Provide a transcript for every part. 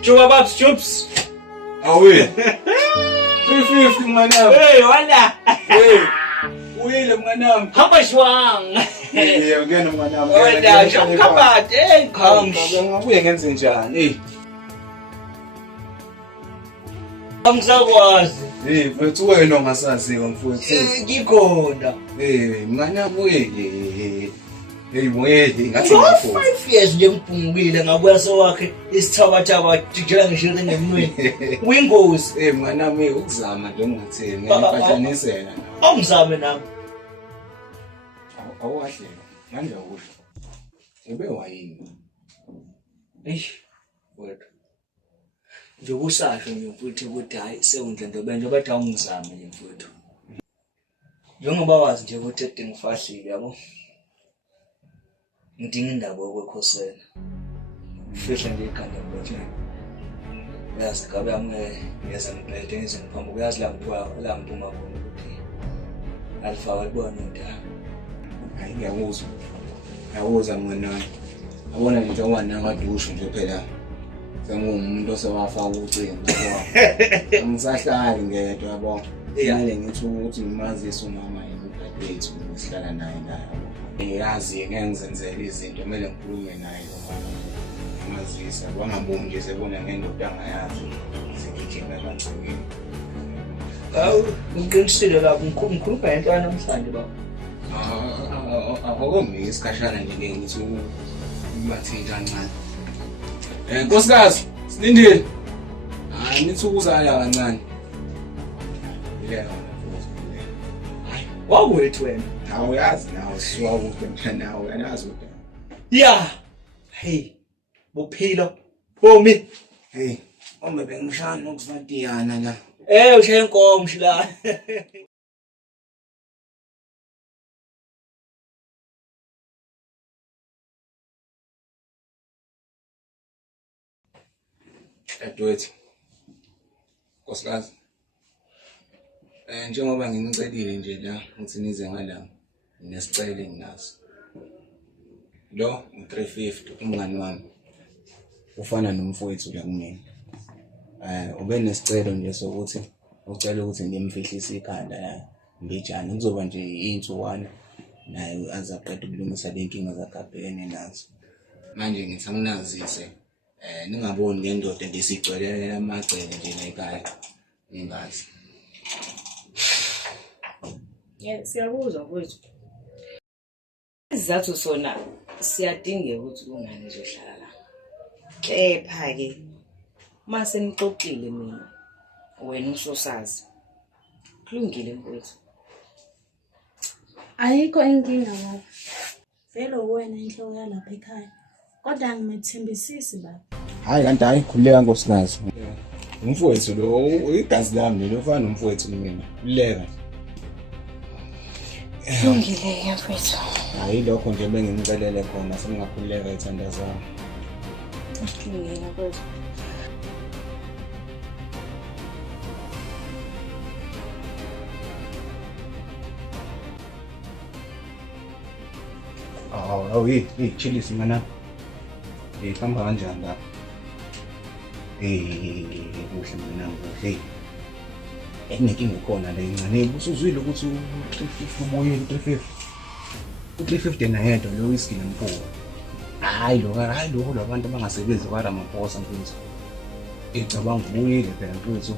Chupa babs, chups. Away. 350 mwanangu. Hey, wala. Wewe. Uile mwanangu. Hapa shwang. Ngena mwanangu. Wala, jokabade, khangsh. Ngabuye ngenze njani? Angizakwazi. Mfethu wena ongasaziwa mfethu. Ngikhona. Mwanangu moyeli ngathi Ngo 5 years nje ngiphungukile ngabuya sowakhe isithabathaba dijela ngishire ngemnweni. Uyingozi. mwanami ukuzama nje ungatheni ngiyaphathanisela. Awungizame nami. Awukahle. Manje ukusho. Ube wayini? Wena. Nje kusasho nje ukuthi hayi sekundlendebe nje bathi awungizame nje mfowethu. Njengoba wazi nje ukuthi edingifahlile yabo. Ngidinga indaba yokwekhosela. Fihla nje ikhanda manje. Yazi kabe yeza ngibhede ngizengiphambi kuyazi la mntwa la mpuma khona ukuthi alifaka libona indaba. Hayi ngiyakuzwa. Ngiyakuzwa mwanami. Abona nje njengowana ngadusho nje phela. Sengumuntu osewafaka ucingo ngoba angisahlali ngedwa yabo. Kumele ngithi ukuthi ngimazise umama yini sihlala naye yazi ngenzenzela izinto kumele ngikhulume naye ngimazisa kwangamboni nje sebona ngendoda angayazi singijima kancane. Awu ngiqinisile lapho ngikhuluma into namhlanje baba. Akombi isikhashana nje ngithi ubathinta kancane. Nkosikazi silindile. Hayi nithi ukuzala kancane. Yebo. Wawethu wena. Awuyazi nawe siwa ukuthi nawe uyazi ukuthi. Yeah. Hey. Bophila. Bomi. Hey, ombe bengishaya nokuvatiyana la. Ushaye inkomo shila. Edwethu. Nkosikazi. Njengoba nginicelile nje la ukuthi nize ngala nesicelo enginaso. Lo 350 umngani wami. Ufana nomfowethu la kumina. Ube nesicelo nje sokuthi ucela ukuthi ngimfihlise ikhanda la mbijana kuzoba nje insukwana naye azaqeda ukulungisa lenkinga zakabhene nazo. Manje ngithi anginazise ningaboni ngendoda ngesigcwele amagcele nje nekhaya ingazi. Siyakuzwa kwethu. Isizathu sona siyadingeka ukuthi kungani ezohlala la. Kepha ke mase nixoxile mina wena usosazi. Kulungile mfowethu. Ayikho inkinga baba. Vele wena inhloko yalapha ekhaya. Kodwa ngimethembisisi baba. Hayi kanti hayi khuleka nkosikazi. Umfowethu lo igazi lami lo ufana nomfowethu mina. Kuleka. Kulungile mfowethu. Hayi lokho nje bengicelele khona sengakhuleka ithandazana. Kulungile mfowethu. Chilisi mana. Hamba kanjani la? Kuhle mina kuhle. Enginenkinga khona la incane. Usuzwile ukuthi u350 ubuyile u350. U350 nayedwa lo whisky nempuwa. Hayi lo labantu abangasebenzi kwa Ramaphosa mfowethu. Icabanga ubuyile phela mfowethu.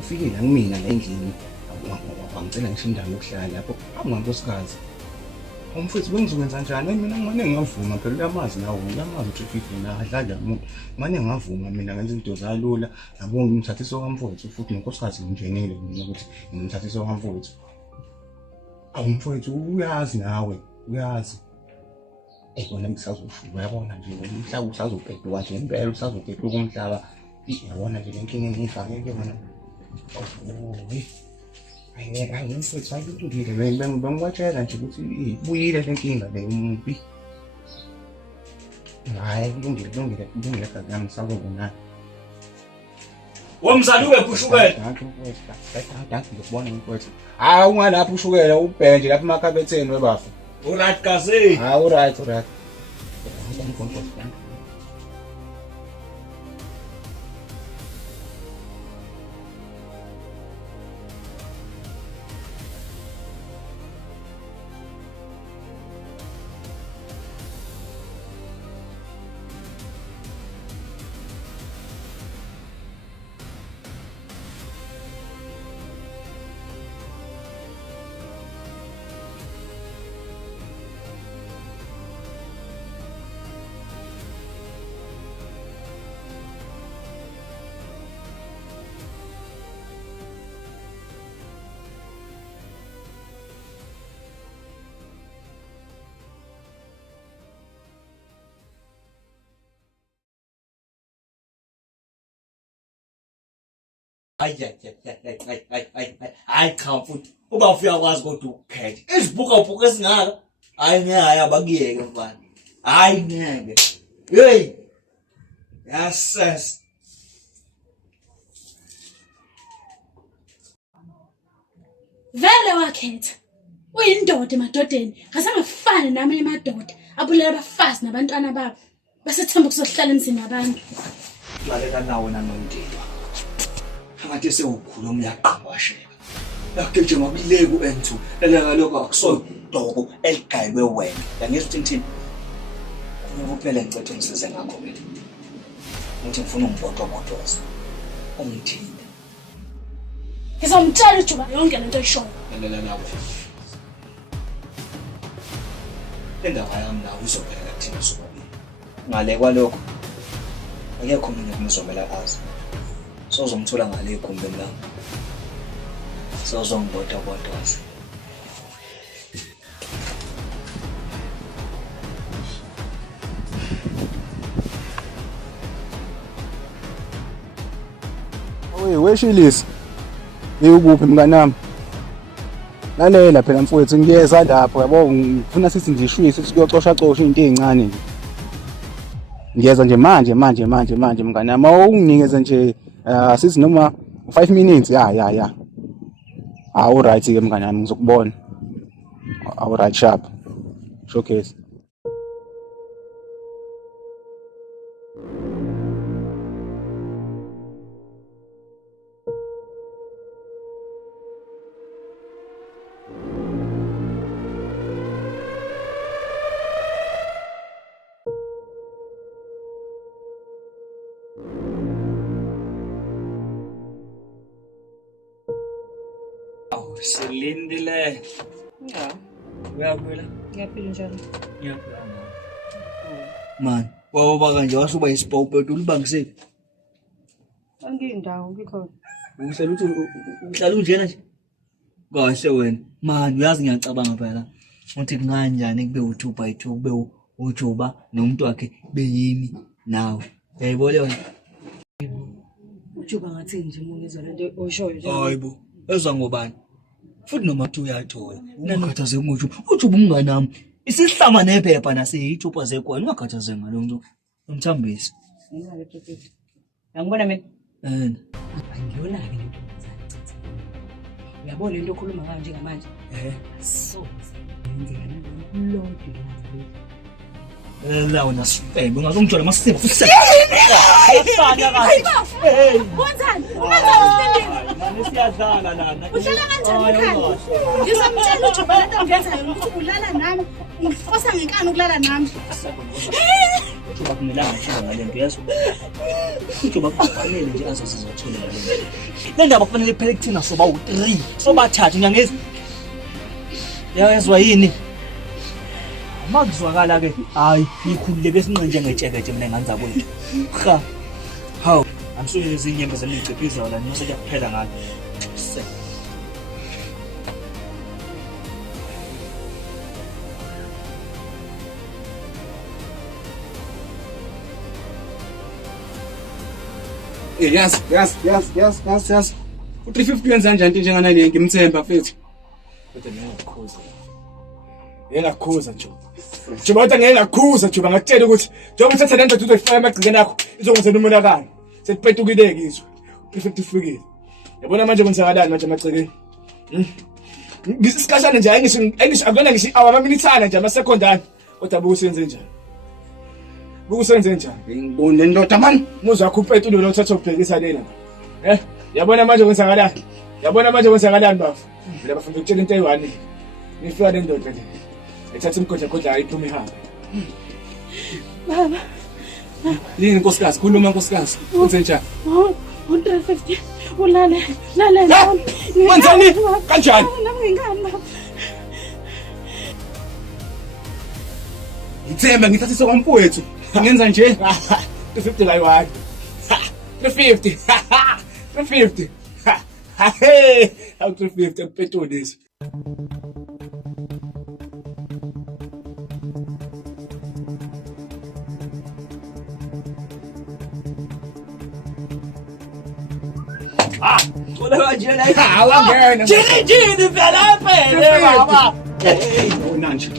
Ufike la kumina la endlini. Wangicela ngisho indawo yokuhlala lapho. Awungankosikazi. Umfowethu bengizokwenza kanjani? Mina ngimane ngavuma phela uyamazi nawe, uyamazi u350 na adlala umuntu. Manje ngavuma mina ngenza into zalula. Yabo ngimthathisa kwamfowethu futhi nenkosikazi nginjenile mina ukuthi ngimthathisa kwamfowethu. Awumfowethu uyazi nawe, uyazi. Bona ngisazosho uyabona nje umhlaba usazobhedwa nje impela usazobhedwa kumhlaba. Yabona nje lenkinga engifakeke mina. Hayi mfowethu ayilungile bengwatshela nje ukuthi ibuyile lenkinga le umpi. Hayi kulungile kazami sakubona. Womzali wephushukela. Danke ngikubona mfowethu. Hayi ungalapha ushukela ubheke nje lapha emakhabetheni webafu. Uright kaze. Hayi uright. Hayi cha mfuthu. Uba ufika kwazi kodwa ukukhetha. Izibhuka esingaka. Hayi ngeke abakuyeke mfana. Hayi ngeke. Hey. Yes. Vele wakhetha. Uyindoda emadodeni, ngasangafani nami emadoda. Abulela abafazi nabantwana babo. Basethemba ukuzohlala emzini wabantu. Lalela nawe nanomndeni. Angathi sewukhulu umyaqhawasheka. Yakugejema kuleku N2. Lalela lokho akusodobo eligaywe wena. Yangizwa ukuthi ngithini? Kuphela ngicethe ngisize ngakho mina. Ngithi ngifuna ungibhotobotoza. Ungithini? Ngizomtshela uJuba yonke lento oyishoyo. Lalela nawe. Indaba yami nawe izobheka kuthina sobabili. Ngale kwalokho akekho umuntu kumzomela azi. Sozomthola ngale egumbeni lami. Sozongibhotobotoza. Oye, weshilisi. Ngikuphi mnganami? Lalela phela mfowethu ngiyeza lapho yabo ngifuna sithi ngishwise sithi kuyocosha izinto ezincane nje. Ngiyeza nje manje mnganami. Awunginikeza nje sithi noma 5 minutes ya. All right ke mnganami ngizokubona. All right sharp. Showcase. Silindile. Ya, Uyaphila? ngiyaphila njalo. Ngiyaphila. Man, waba kanje wasuba ispope ulibangise. Angiyindawo ngikhona. Uhlala uthi uhlala unjena nje. Kahle wena. Man, uyazi ngiyacabanga phela. Uthi kunganjani kube u2 by 2 kube uJuba nomuntu wakhe beyimi nawe. Yayibona yona? uJuba ngathi nje ngizwa lento oyishoyo nje. Hayibo, ezwa ngobani? Futhi noma kuthi uyathola. Ungakhathazeki ngoJuba. uJuba umnganami. Isihlama nephepha naseyithupa zekhona. Ungakhathazeki ngalonto. Umthambisi. Ngingale phephethu. Yangibona mina? Angiyona ke lento. Uyabona lento okhuluma ngayo njengamanje? So, ngenzeka nalolonke nje. La wena sifebe ungazongithola masifebe futhi. Wenzani? Manje siyadlala lana. Uhlala kanjani ekhaya? Ngizomtshela uJuba lento ongenzayo ukuthi ulala nami, ungifosa ngenkani ukulala nami. uJuba kumelanga ngisho ngalento yazo. uJuba kufanele nje azozizothola ngalento. Le ndaba kufanele iphele kuthina soba u3, soba 3 nyangezi. Yayezwa yini? Makuzwakala ke hayi ikhulule besinqenje ngetsheketshe mina nganza kwethu. Cha. Hawu, amsuye izinyembe zemiciphizo la nyose kuyaphela ngalo. Yes. U350 wenza kanjani njengana ngimthemba mfethu. Kodwa ngiyakukhuza. Ngiyakukhuza nje. Njengoba ngiyakukhuza nje ngakutshela ukuthi njengoba uthatha lento uzoyifaka emagcikeni akho izokwenza umonakalo. Sekupetukile ke izwe. U350 ufikile. Yabona manje kwenzakalani manje amagcikeni? Ngisikashane nje ayingisho akuyona ngisho awamaminithana nje amasekondana kodwa bukusenze njani? Bukusenze njani? Ngibone le ndoda man. Muzwa kuphethu lo uthatha ukubhekisa lena. Yabona manje kwenzakalani? Bafu? Vele bafuna ukutshela into eyi-1. Ngifika le ndoda le. Ethatha imgodla ayiphuma ihamba. Baba. Yini nkosikazi? Khuluma nkosikazi. Wenze njani? U350 ulale nami. Wenzani? Kanjani? Nami ngingani baba? Ngithemba ngithathisa kwamfowethu. Ngenza nje. 350 kayi-1. 350. 350. Hey, how 350 petrol this. Wala wajela. Awangena. Jini phela phela baba. Wona nje.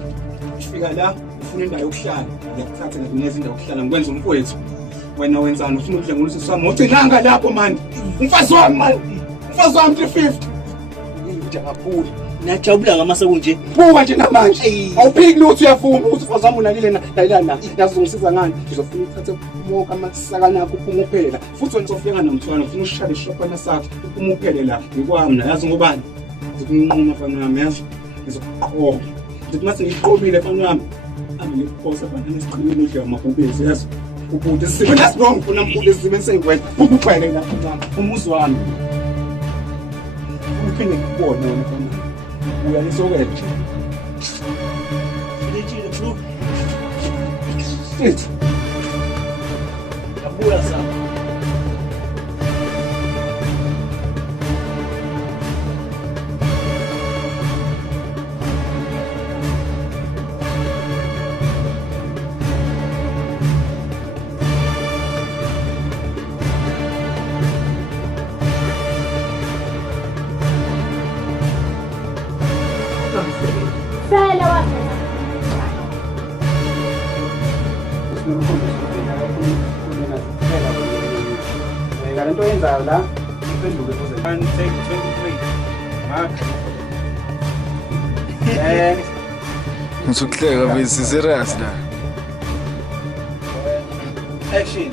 Fika la ufuna indawo yokuhlala. Ngiyakuthatha nginikeza indawo yokuhlala ngikwenza umfowethu. Wena wenzani ufuna ukudla ngolusu sami ucinanga lapho manje. Umfazi wami manje. Umfazi wami 350. Kakhulu. Najabula ngamase kunje. Buka nje namanje. Awuphiki lutho uyavuma ukuthi umfazi wami unalile layilana. Yazongisiza ngani? Ngizofuna ukuthatha umoka amasakana akho uphuma uphele la. Futhi wena sofika nomthwana ufuna ushade ishopana sakho uphuma uphele la. Ngikwami la yazi ngobani? Ngizokunquma mfana wami yazi. Ngizokuqoqa. Ngithi mase ngiqobile mfana wami. Ami ngikuphosa bana nesiqinile udle amabhubesi yazi. Ukuthi sibe nasibonga ufuna mkhulu sibe sengwena. Uphele la mfana wami. Umuzi wami. Uphinde ngikubone wena mfana. Uyanisokela. Lejile bro. Shit. Kabula sana. Vele wakhe. Lento yenzayo la iphenduke kuze 1 take 23 Ngisukuhleka bese serious la. action